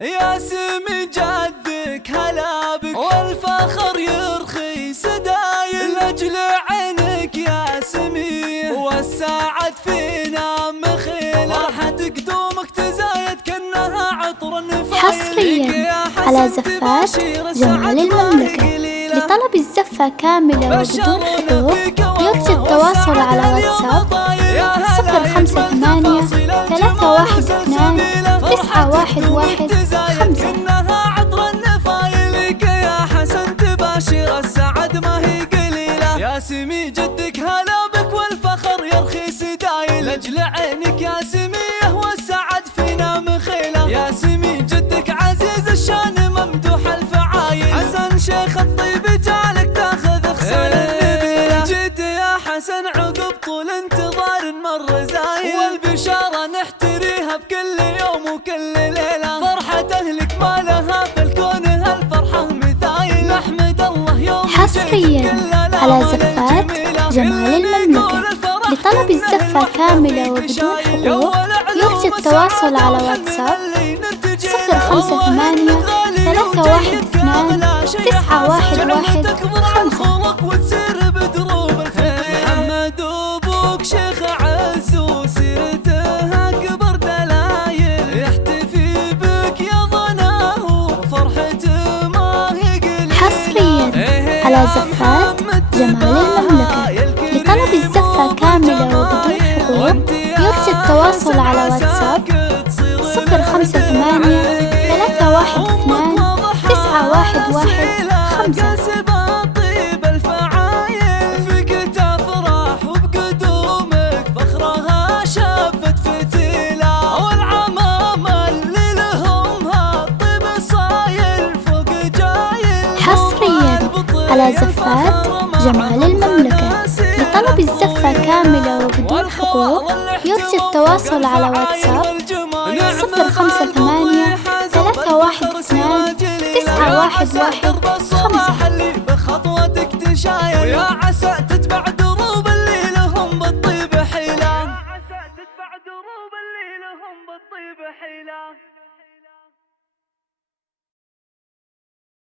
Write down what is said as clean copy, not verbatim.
يا سمي جدك هلا بك والفخر يرخي سدايل لاجل عينك يا سمي والساعد فينا مخيل راحتك دومك تزايد كأنها عطر النفايل. حصريا على زفات جمال المملكة. لطلب الزفة كاملة وبدون حقوق يرجى التواصل على واتساب 058 312 9115. كأنها عطر النفايل يا حسن تباشر السعد ما هي قليلة. يا سمي جدك هلا بك والفخر يرخي سدايل لاجل عينك يا سميه والسعد فينا مخيلة. يا سمي جدك عزيز الشان ممدوح الفعايل حسن شيخ الطيب جعلك تاخذ خصال النبيلة. جيت يا حسن عقب طول انتظار مر زايل والبشارة نحتريها بكل يوم وكل ليلة. فرحة أهلك ما لها في الكون هالفرحة مثايل نحمد الله يوم حصريا على زفات جمال المملكة. لطلب الزفة كاملة وبدون حقوق يرجى التواصل على واتساب 058 312 9115. وتسير بدروب الخير محمد أبوك شيخ عز وسيرته أكبر دلايل يحتفي بك يا ظناه فرحته ما هي قليلة. حصريا على زفات جمال المملكة. لطلب الزفة كاملة وبدون حقوق يرجى التواصل على واتساب 058 312 9115. طيب الفعايل فيك تفرح وبقدومك فخرها شابت فتيلة والعمامة اللي لهم هالطيب صايل فوق جايل. حصريا على زفات جمال المملكة. لطلب الزفة كاملة وبدون حقوق يرجى التواصل على واتساب 058 312 9115. بخطوتك تشاير ويا عسى تتبع